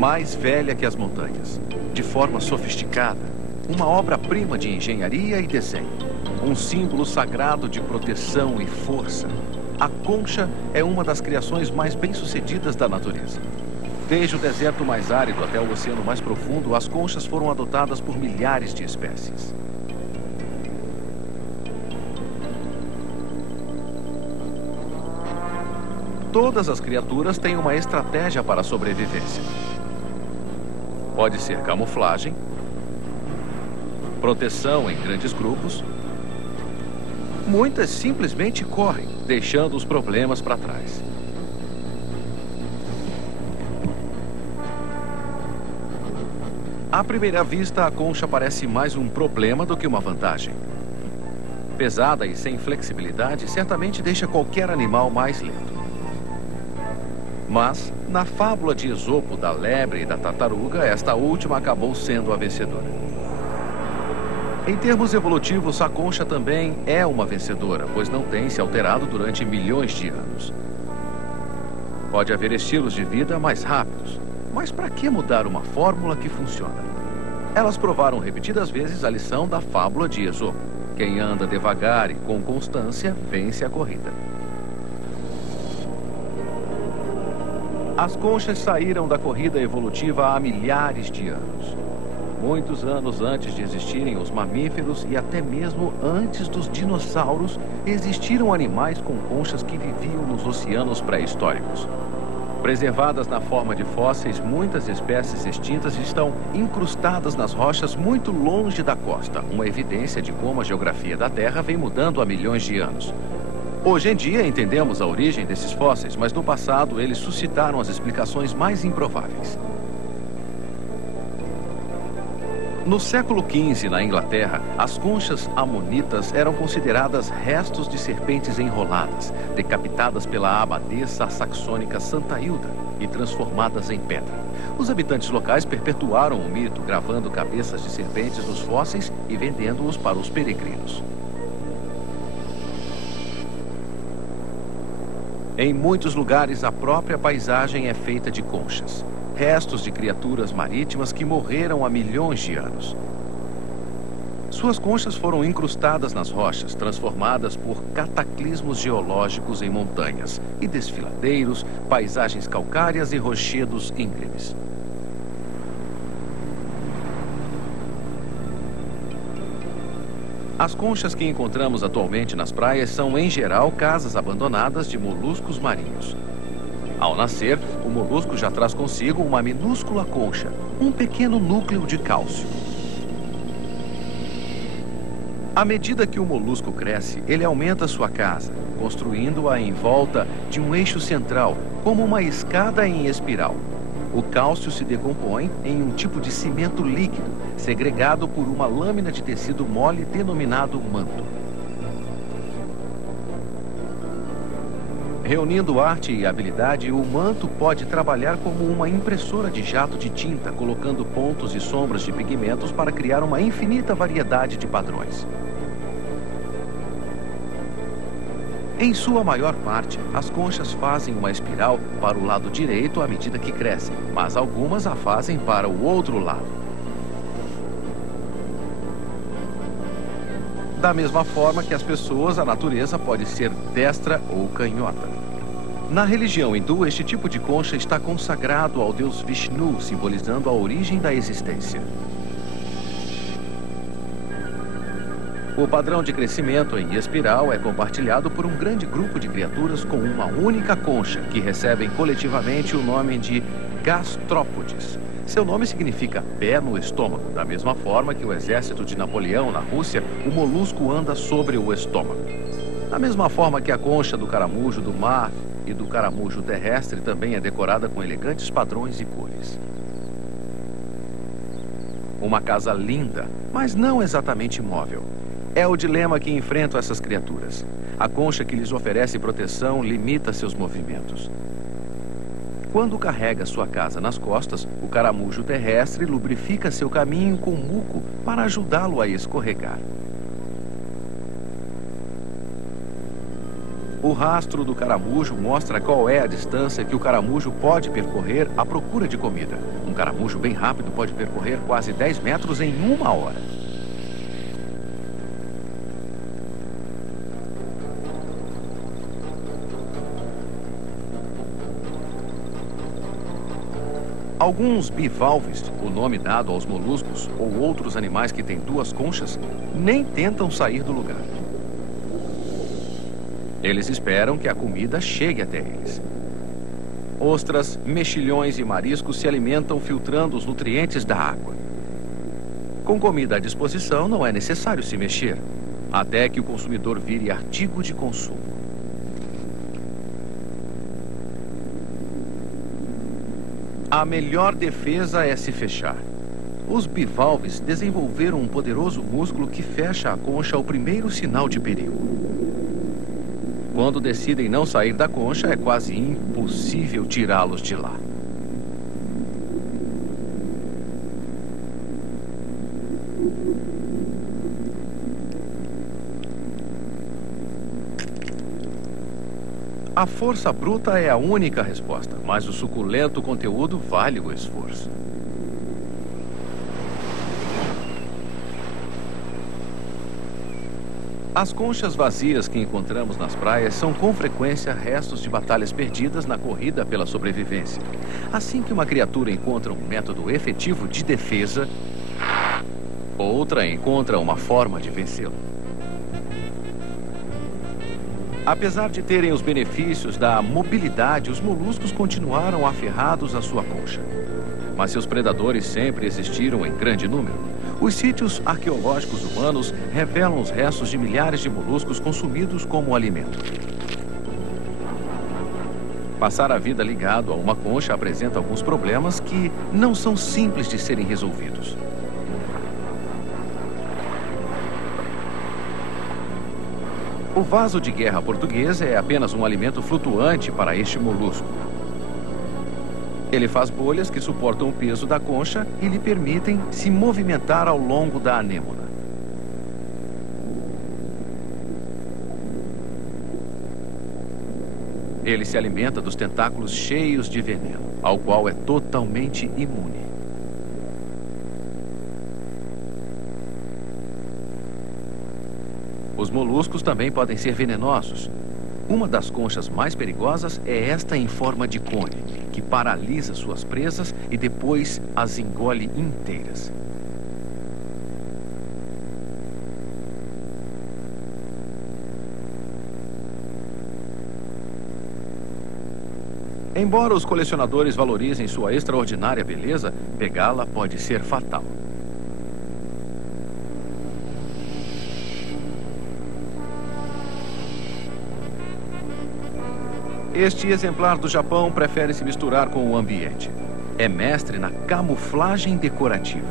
mais velha que as montanhas. De forma sofisticada, uma obra-prima de engenharia e desenho. Um símbolo sagrado de proteção e força. A concha é uma das criações mais bem-sucedidas da natureza. Desde o deserto mais árido até o oceano mais profundo, as conchas foram adotadas por milhares de espécies. Todas as criaturas têm uma estratégia para a sobrevivência. Pode ser camuflagem, proteção em grandes grupos. Muitas simplesmente correm, deixando os problemas para trás. À primeira vista, a concha parece mais um problema do que uma vantagem. Pesada e sem flexibilidade, certamente deixa qualquer animal mais lento. Mas, na fábula de Esopo da lebre e da tartaruga, esta última acabou sendo a vencedora. Em termos evolutivos, a concha também é uma vencedora, pois não tem se alterado durante milhões de anos. Pode haver estilos de vida mais rápidos, mas para que mudar uma fórmula que funciona? Elas provaram repetidas vezes a lição da fábula de Esopo. Quem anda devagar e com constância, vence a corrida. As conchas saíram da corrida evolutiva há milhares de anos. Muitos anos antes de existirem os mamíferos e até mesmo antes dos dinossauros, existiram animais com conchas que viviam nos oceanos pré-históricos. Preservadas na forma de fósseis, muitas espécies extintas estão incrustadas nas rochas muito longe da costa, uma evidência de como a geografia da Terra vem mudando há milhões de anos. Hoje em dia entendemos a origem desses fósseis, mas no passado eles suscitaram as explicações mais improváveis. No século XV, na Inglaterra, as conchas amonitas eram consideradas restos de serpentes enroladas, decapitadas pela abadesa saxônica Santa Hilda e transformadas em pedra. Os habitantes locais perpetuaram o mito, gravando cabeças de serpentes nos fósseis e vendendo-os para os peregrinos. Em muitos lugares, a própria paisagem é feita de conchas. Restos de criaturas marítimas que morreram há milhões de anos. Suas conchas foram incrustadas nas rochas, transformadas por cataclismos geológicos em montanhas e desfiladeiros, paisagens calcárias e rochedos íngremes. As conchas que encontramos atualmente nas praias são, em geral, casas abandonadas de moluscos marinhos. Ao nascer, o molusco já traz consigo uma minúscula concha, um pequeno núcleo de cálcio. À medida que o molusco cresce, ele aumenta sua casa, construindo-a em volta de um eixo central, como uma escada em espiral. O cálcio se decompõe em um tipo de cimento líquido, segregado por uma lâmina de tecido mole denominado manto. Reunindo arte e habilidade, o manto pode trabalhar como uma impressora de jato de tinta, colocando pontos e sombras de pigmentos para criar uma infinita variedade de padrões. Em sua maior parte, as conchas fazem uma espiral para o lado direito à medida que crescem, mas algumas a fazem para o outro lado. Da mesma forma que as pessoas, a natureza pode ser destra ou canhota. Na religião hindu, este tipo de concha está consagrado ao deus Vishnu, simbolizando a origem da existência. O padrão de crescimento em espiral é compartilhado por um grande grupo de criaturas com uma única concha, que recebem coletivamente o nome de gastrópodes. Seu nome significa pé no estômago, da mesma forma que o exército de Napoleão na Rússia, o molusco anda sobre o estômago. Da mesma forma que a concha do caramujo do mar e do caramujo terrestre também é decorada com elegantes padrões e cores. Uma casa linda, mas não exatamente móvel. É o dilema que enfrentam essas criaturas. A concha que lhes oferece proteção limita seus movimentos. Quando carrega sua casa nas costas, o caramujo terrestre lubrifica seu caminho com muco para ajudá-lo a escorregar. O rastro do caramujo mostra qual é a distância que o caramujo pode percorrer à procura de comida. Um caramujo bem rápido pode percorrer quase 10 metros em 1 hora. Alguns bivalves, o nome dado aos moluscos ou outros animais que têm 2 conchas, nem tentam sair do lugar. Eles esperam que a comida chegue até eles. Ostras, mexilhões e mariscos se alimentam filtrando os nutrientes da água. Com comida à disposição, não é necessário se mexer, até que o consumidor vire artigo de consumo. A melhor defesa é se fechar. Os bivalves desenvolveram um poderoso músculo que fecha a concha ao primeiro sinal de perigo. Quando decidem não sair da concha, é quase impossível tirá-los de lá. A força bruta é a única resposta, mas o suculento conteúdo vale o esforço. As conchas vazias que encontramos nas praias são com frequência restos de batalhas perdidas na corrida pela sobrevivência. Assim que uma criatura encontra um método efetivo de defesa, outra encontra uma forma de vencê-lo. Apesar de terem os benefícios da mobilidade, os moluscos continuaram aferrados à sua concha. Mas seus predadores sempre existiram em grande número. Os sítios arqueológicos humanos revelam os restos de milhares de moluscos consumidos como alimento. Passar a vida ligado a uma concha apresenta alguns problemas que não são simples de serem resolvidos. O vaso de guerra português é apenas um alimento flutuante para este molusco. Ele faz bolhas que suportam o peso da concha e lhe permitem se movimentar ao longo da anêmona. Ele se alimenta dos tentáculos cheios de veneno, ao qual é totalmente imune. Os moluscos também podem ser venenosos. Uma das conchas mais perigosas é esta em forma de cone, que paralisa suas presas e depois as engole inteiras. Embora os colecionadores valorizem sua extraordinária beleza, pegá-la pode ser fatal. Este exemplar do Japão prefere se misturar com o ambiente. É mestre na camuflagem decorativa.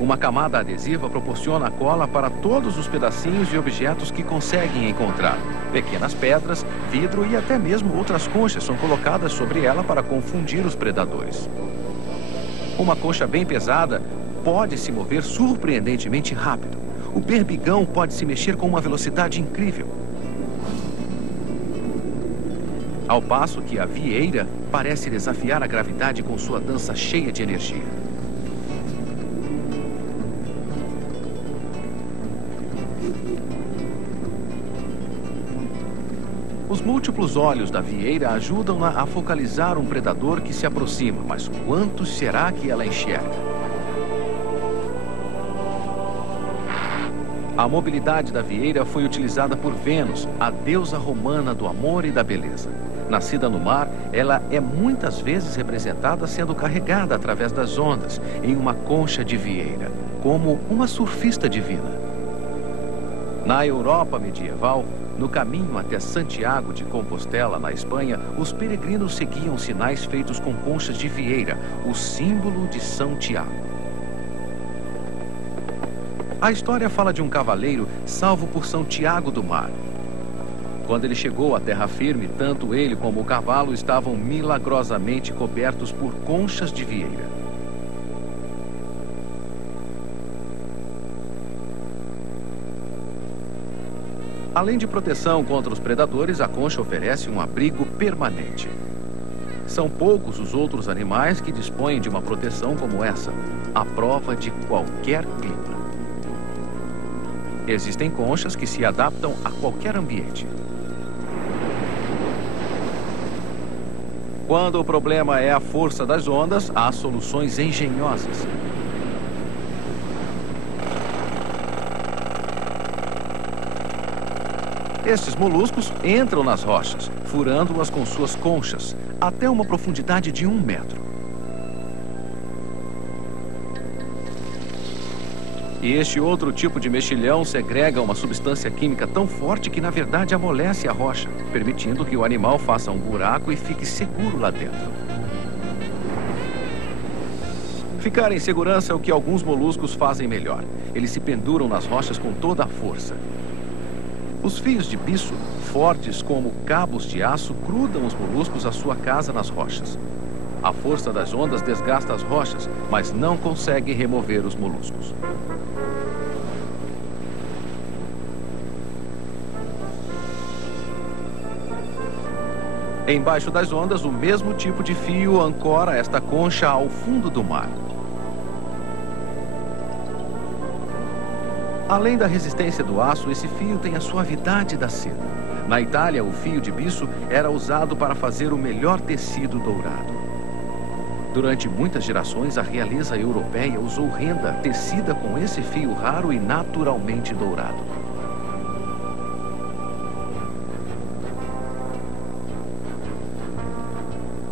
Uma camada adesiva proporciona a cola para todos os pedacinhos e objetos que conseguem encontrar. Pequenas pedras, vidro e até mesmo outras conchas são colocadas sobre ela para confundir os predadores. Uma concha bem pesada pode se mover surpreendentemente rápido. O berbigão pode se mexer com uma velocidade incrível. Ao passo que a vieira parece desafiar a gravidade com sua dança cheia de energia. Os múltiplos olhos da vieira ajudam-na a focalizar um predador que se aproxima, mas quantos será que ela enxerga? A mobilidade da vieira foi utilizada por Vênus, a deusa romana do amor e da beleza. Nascida no mar, ela é muitas vezes representada sendo carregada através das ondas em uma concha de vieira, como uma surfista divina. Na Europa medieval, no caminho até Santiago de Compostela, na Espanha, os peregrinos seguiam sinais feitos com conchas de vieira, o símbolo de São Tiago. A história fala de um cavaleiro salvo por São Tiago do Mar. Quando ele chegou à terra firme, tanto ele como o cavalo estavam milagrosamente cobertos por conchas de vieira. Além de proteção contra os predadores, a concha oferece um abrigo permanente. São poucos os outros animais que dispõem de uma proteção como essa, à prova de qualquer clima. Existem conchas que se adaptam a qualquer ambiente. Quando o problema é a força das ondas, há soluções engenhosas. Estes moluscos entram nas rochas, furando-as com suas conchas, até uma profundidade de 1 metro. E este outro tipo de mexilhão segrega uma substância química tão forte que, na verdade, amolece a rocha, permitindo que o animal faça um buraco e fique seguro lá dentro. Ficar em segurança é o que alguns moluscos fazem melhor. Eles se penduram nas rochas com toda a força. Os fios de bisso, fortes como cabos de aço, grudam os moluscos à sua casa nas rochas. A força das ondas desgasta as rochas, mas não consegue remover os moluscos. Embaixo das ondas, o mesmo tipo de fio ancora esta concha ao fundo do mar. Além da resistência do aço, esse fio tem a suavidade da seda. Na Itália, o fio de bisso era usado para fazer o melhor tecido dourado. Durante muitas gerações, a realeza europeia usou renda tecida com esse fio raro e naturalmente dourado.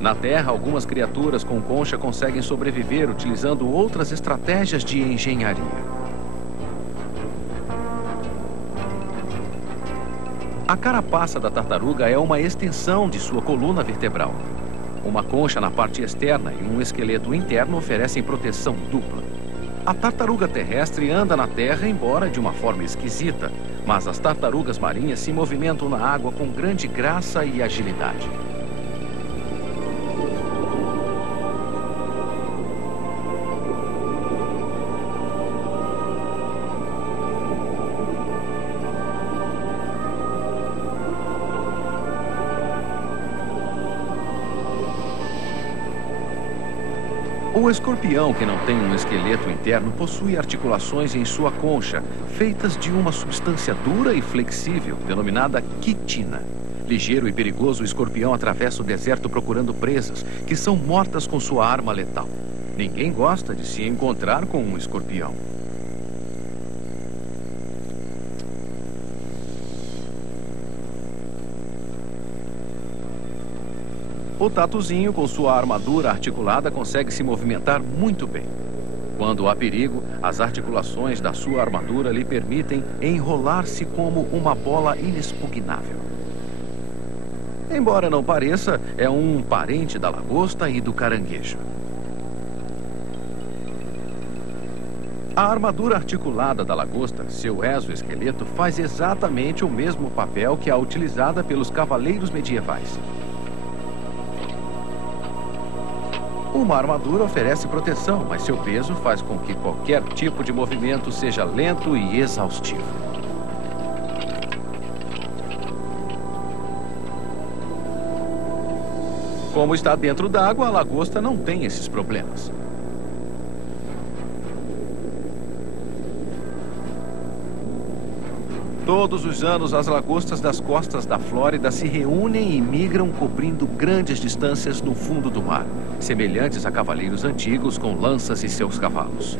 Na Terra, algumas criaturas com concha conseguem sobreviver utilizando outras estratégias de engenharia. A carapaça da tartaruga é uma extensão de sua coluna vertebral. Uma concha na parte externa e um esqueleto interno oferecem proteção dupla. A tartaruga terrestre anda na terra, embora de uma forma esquisita, mas as tartarugas marinhas se movimentam na água com grande graça e agilidade. O escorpião, que não tem um esqueleto interno, possui articulações em sua concha, feitas de uma substância dura e flexível, denominada quitina. Ligeiro e perigoso, o escorpião atravessa o deserto procurando presas, que são mortas com sua arma letal. Ninguém gosta de se encontrar com um escorpião. O tatuzinho, com sua armadura articulada, consegue se movimentar muito bem. Quando há perigo, as articulações da sua armadura lhe permitem enrolar-se como uma bola inexpugnável. Embora não pareça, é um parente da lagosta e do caranguejo. A armadura articulada da lagosta, seu exoesqueleto, faz exatamente o mesmo papel que a utilizada pelos cavaleiros medievais. Uma armadura oferece proteção, mas seu peso faz com que qualquer tipo de movimento seja lento e exaustivo. Como está dentro d'água, a lagosta não tem esses problemas. Todos os anos, as lagostas das costas da Flórida se reúnem e migram cobrindo grandes distâncias no fundo do mar, semelhantes a cavaleiros antigos com lanças e seus cavalos.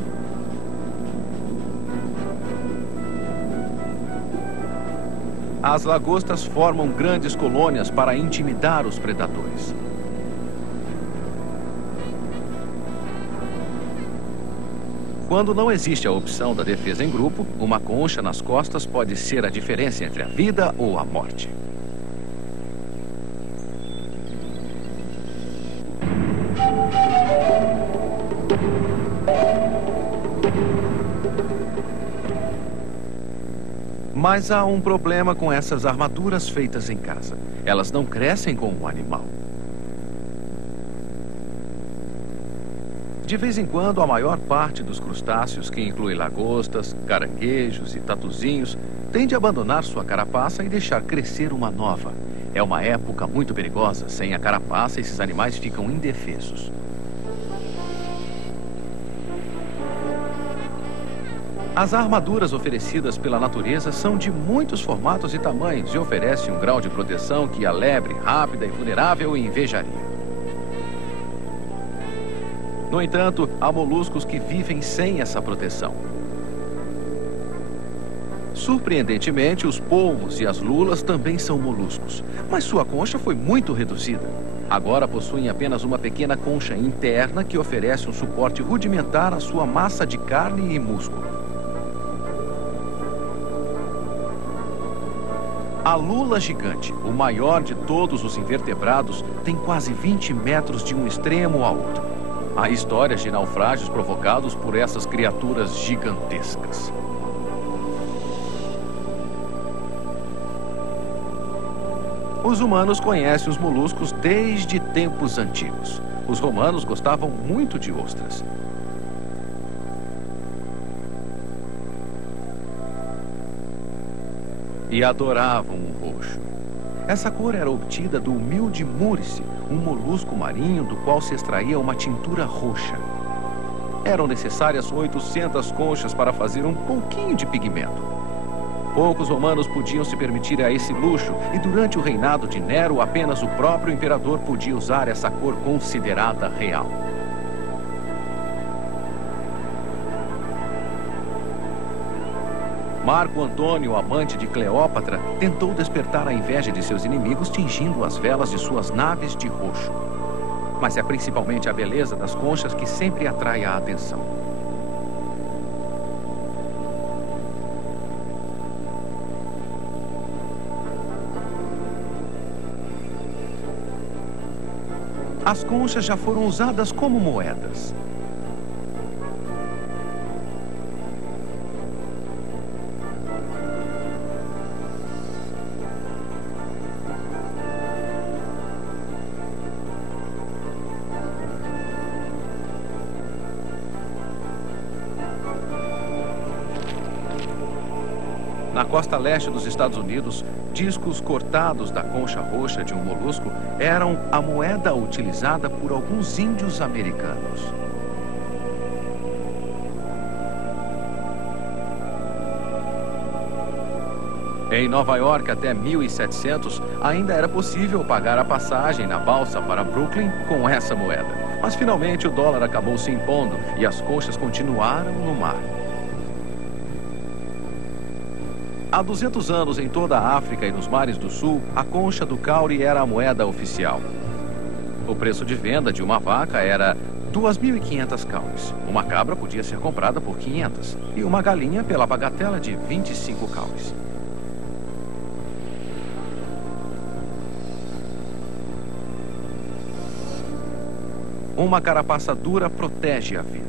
As lagostas formam grandes colônias para intimidar os predadores. Quando não existe a opção da defesa em grupo, uma concha nas costas pode ser a diferença entre a vida ou a morte. Mas há um problema com essas armaduras feitas em casa. Elas não crescem como um animal. De vez em quando, a maior parte dos crustáceos, que inclui lagostas, caranguejos e tatuzinhos, tende a abandonar sua carapaça e deixar crescer uma nova. É uma época muito perigosa. Sem a carapaça, esses animais ficam indefesos. As armaduras oferecidas pela natureza são de muitos formatos e tamanhos e oferecem um grau de proteção que a lebre, rápida e vulnerável, invejaria. No entanto, há moluscos que vivem sem essa proteção. Surpreendentemente, os polmos e as lulas também são moluscos, mas sua concha foi muito reduzida. Agora possuem apenas uma pequena concha interna que oferece um suporte rudimentar à sua massa de carne e músculo. A lula gigante, o maior de todos os invertebrados, tem quase 20 metros de um extremo ao outro. Há histórias de naufrágios provocados por essas criaturas gigantescas. Os humanos conhecem os moluscos desde tempos antigos. Os romanos gostavam muito de ostras. E adoravam o roxo. Essa cor era obtida do humilde múrice, um molusco marinho do qual se extraía uma tintura roxa. Eram necessárias 800 conchas para fazer um pouquinho de pigmento. Poucos romanos podiam se permitir a esse luxo e durante o reinado de Nero apenas o próprio imperador podia usar essa cor considerada real. Marco Antônio, amante de Cleópatra, tentou despertar a inveja de seus inimigos tingindo as velas de suas naves de roxo. Mas é principalmente a beleza das conchas que sempre atrai a atenção. As conchas já foram usadas como moedas. Na costa leste dos Estados Unidos, discos cortados da concha roxa de um molusco eram a moeda utilizada por alguns índios americanos. Em Nova York, até 1700, ainda era possível pagar a passagem na balsa para Brooklyn com essa moeda. Mas finalmente o dólar acabou se impondo e as conchas continuaram no mar. Há 200 anos, em toda a África e nos mares do sul, a concha do cauri era a moeda oficial. O preço de venda de uma vaca era 2.500 cauris. Uma cabra podia ser comprada por 500 e uma galinha pela bagatela de 25 cauris. Uma carapaça dura protege a vida.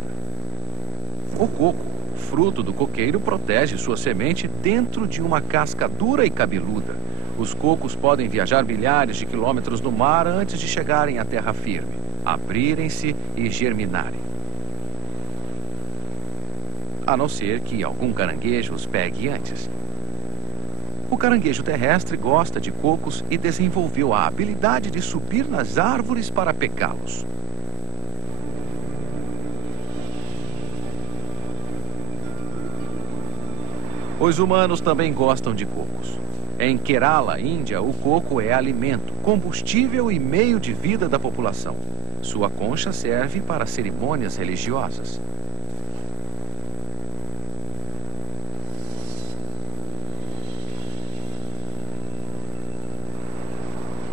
O coco, fruto do coqueiro, protege sua semente dentro de uma casca dura e cabeluda. Os cocos podem viajar milhares de quilômetros no mar antes de chegarem à terra firme, abrirem-se e germinarem. A não ser que algum caranguejo os pegue antes. O caranguejo terrestre gosta de cocos e desenvolveu a habilidade de subir nas árvores para pegá-los. Os humanos também gostam de cocos. Em Kerala, Índia, o coco é alimento, combustível e meio de vida da população. Sua concha serve para cerimônias religiosas.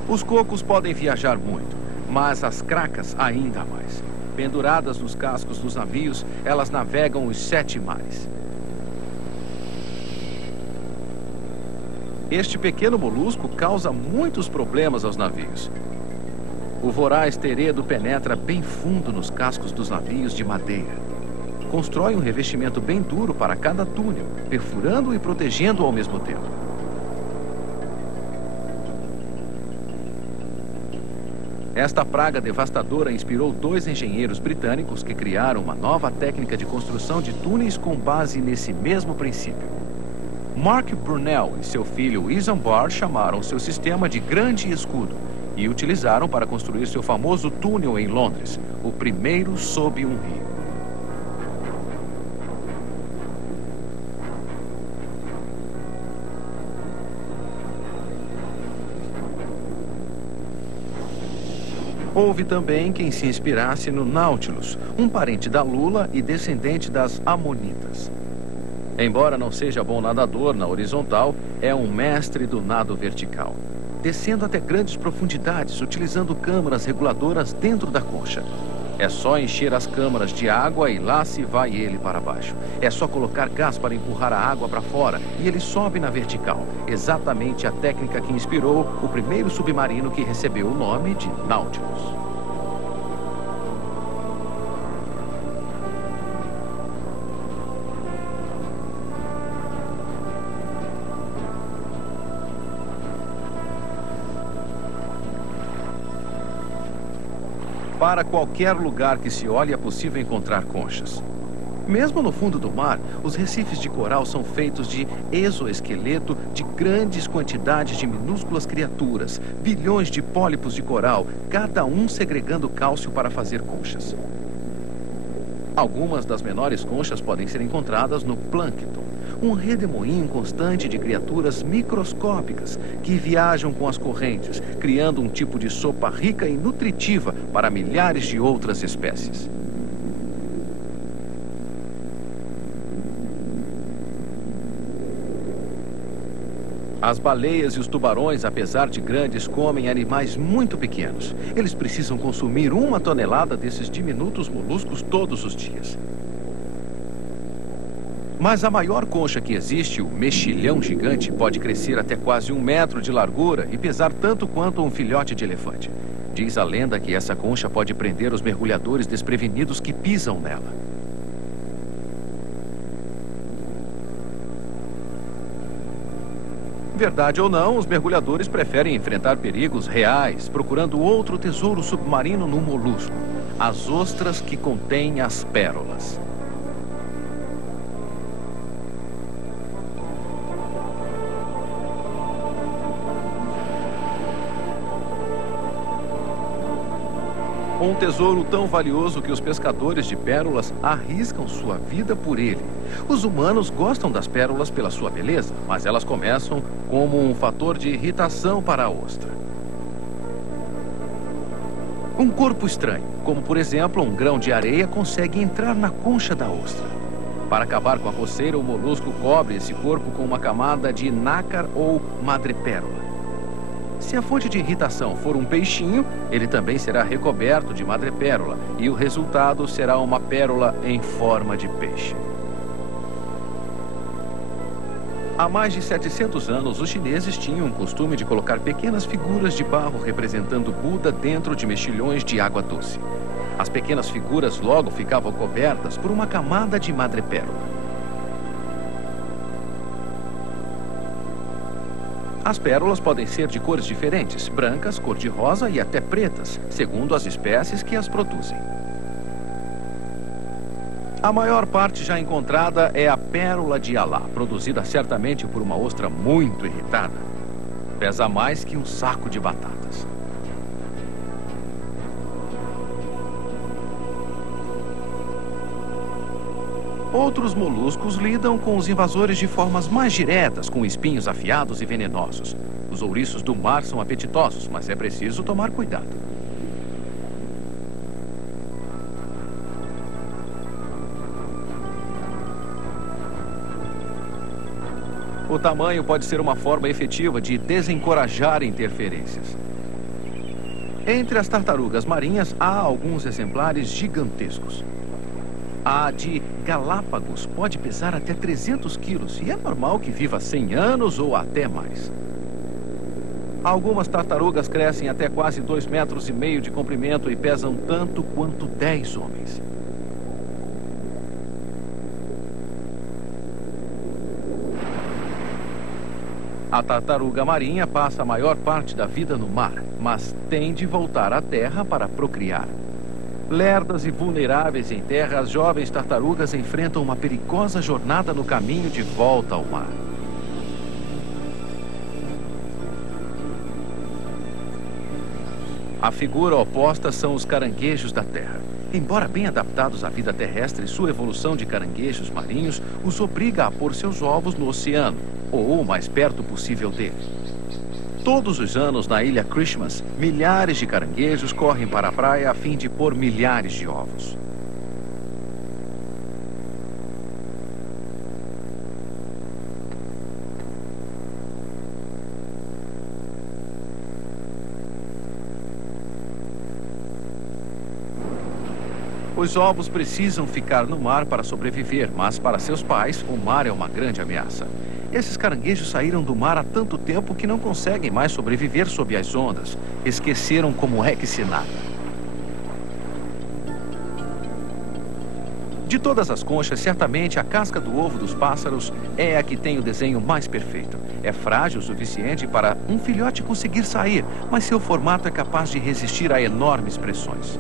Os cocos podem viajar muito, mas as cracas ainda mais. Penduradas nos cascos dos navios, elas navegam os 7 mares. Este pequeno molusco causa muitos problemas aos navios. O voraz teredo penetra bem fundo nos cascos dos navios de madeira. Constrói um revestimento bem duro para cada túnel, perfurando e protegendo ao mesmo tempo. Esta praga devastadora inspirou 2 engenheiros britânicos que criaram uma nova técnica de construção de túneis com base nesse mesmo princípio. Mark Brunel e seu filho Isambard chamaram seu sistema de Grande Escudo e utilizaram para construir seu famoso túnel em Londres, o primeiro sob um rio. Houve também quem se inspirasse no Nautilus, um parente da lula e descendente das amonitas. Embora não seja bom nadador na horizontal, é um mestre do nado vertical, descendo até grandes profundidades, utilizando câmaras reguladoras dentro da concha. É só encher as câmaras de água e lá se vai ele para baixo. É só colocar gás para empurrar a água para fora e ele sobe na vertical. Exatamente a técnica que inspirou o primeiro submarino que recebeu o nome de Nautilus. Para qualquer lugar que se olhe é possível encontrar conchas. Mesmo no fundo do mar, os recifes de coral são feitos de exoesqueleto de grandes quantidades de minúsculas criaturas, bilhões de pólipos de coral, cada um segregando cálcio para fazer conchas. Algumas das menores conchas podem ser encontradas no plâncton, um redemoinho constante de criaturas microscópicas que viajam com as correntes, criando um tipo de sopa rica e nutritiva para milhares de outras espécies. As baleias e os tubarões, apesar de grandes, comem animais muito pequenos. Eles precisam consumir 1 tonelada desses diminutos moluscos todos os dias. Mas a maior concha que existe, o mexilhão gigante, pode crescer até quase 1 metro de largura e pesar tanto quanto um filhote de elefante. Diz a lenda que essa concha pode prender os mergulhadores desprevenidos que pisam nela. Verdade ou não, os mergulhadores preferem enfrentar perigos reais, procurando outro tesouro submarino no molusco: as ostras que contêm as pérolas. Um tesouro tão valioso que os pescadores de pérolas arriscam sua vida por ele. Os humanos gostam das pérolas pela sua beleza, mas elas começam como um fator de irritação para a ostra. Um corpo estranho, como por exemplo um grão de areia, consegue entrar na concha da ostra. Para acabar com a coceira, o molusco cobre esse corpo com uma camada de nácar ou madrepérola. Se a fonte de irritação for um peixinho, ele também será recoberto de madrepérola e o resultado será uma pérola em forma de peixe. Há mais de 700 anos, os chineses tinham o costume de colocar pequenas figuras de barro representando Buda dentro de mexilhões de água doce. As pequenas figuras logo ficavam cobertas por uma camada de madrepérola. As pérolas podem ser de cores diferentes, brancas, cor-de-rosa e até pretas, segundo as espécies que as produzem. A maior parte já encontrada é a pérola de Alá, produzida certamente por uma ostra muito irritada. Pesa mais que um saco de batatas. Outros moluscos lidam com os invasores de formas mais diretas, com espinhos afiados e venenosos. Os ouriços do mar são apetitosos, mas é preciso tomar cuidado. O tamanho pode ser uma forma efetiva de desencorajar interferências. Entre as tartarugas marinhas, há alguns exemplares gigantescos. A de Galápagos pode pesar até 300 quilos e é normal que viva 100 anos ou até mais. Algumas tartarugas crescem até quase 2,5 metros de comprimento e pesam tanto quanto 10 homens. A tartaruga marinha passa a maior parte da vida no mar, mas tem de voltar à terra para procriar. Lerdas e vulneráveis em terra, as jovens tartarugas enfrentam uma perigosa jornada no caminho de volta ao mar. A figura oposta são os caranguejos da terra. Embora bem adaptados à vida terrestre, sua evolução de caranguejos marinhos os obriga a pôr seus ovos no oceano, ou o mais perto possível dele. Todos os anos, na ilha Christmas, milhares de caranguejos correm para a praia a fim de pôr milhares de ovos. Os ovos precisam ficar no mar para sobreviver, mas para seus pais, o mar é uma grande ameaça. Esses caranguejos saíram do mar há tanto tempo que não conseguem mais sobreviver sob as ondas. Esqueceram como é que se nada. De todas as conchas, certamente a casca do ovo dos pássaros é a que tem o desenho mais perfeito. É frágil o suficiente para um filhote conseguir sair, mas seu formato é capaz de resistir a enormes pressões.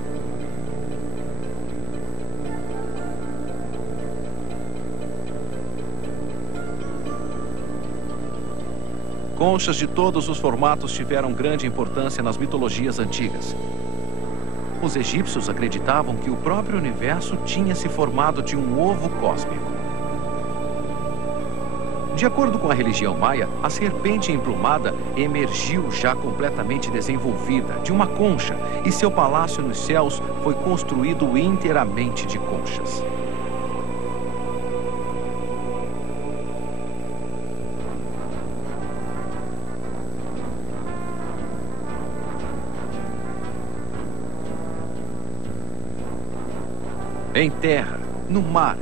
Conchas de todos os formatos tiveram grande importância nas mitologias antigas. Os egípcios acreditavam que o próprio universo tinha se formado de um ovo cósmico. De acordo com a religião maia, a serpente emplumada emergiu já completamente desenvolvida de uma concha e seu palácio nos céus foi construído inteiramente de conchas. Em terra, no mar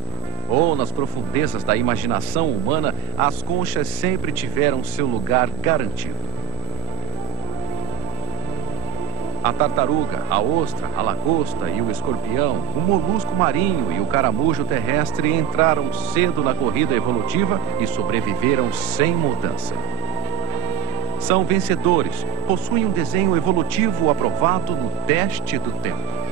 ou nas profundezas da imaginação humana, as conchas sempre tiveram seu lugar garantido. A tartaruga, a ostra, a lagosta e o escorpião, o molusco marinho e o caramujo terrestre entraram cedo na corrida evolutiva e sobreviveram sem mudança. São vencedores, possuem um desenho evolutivo aprovado no teste do tempo.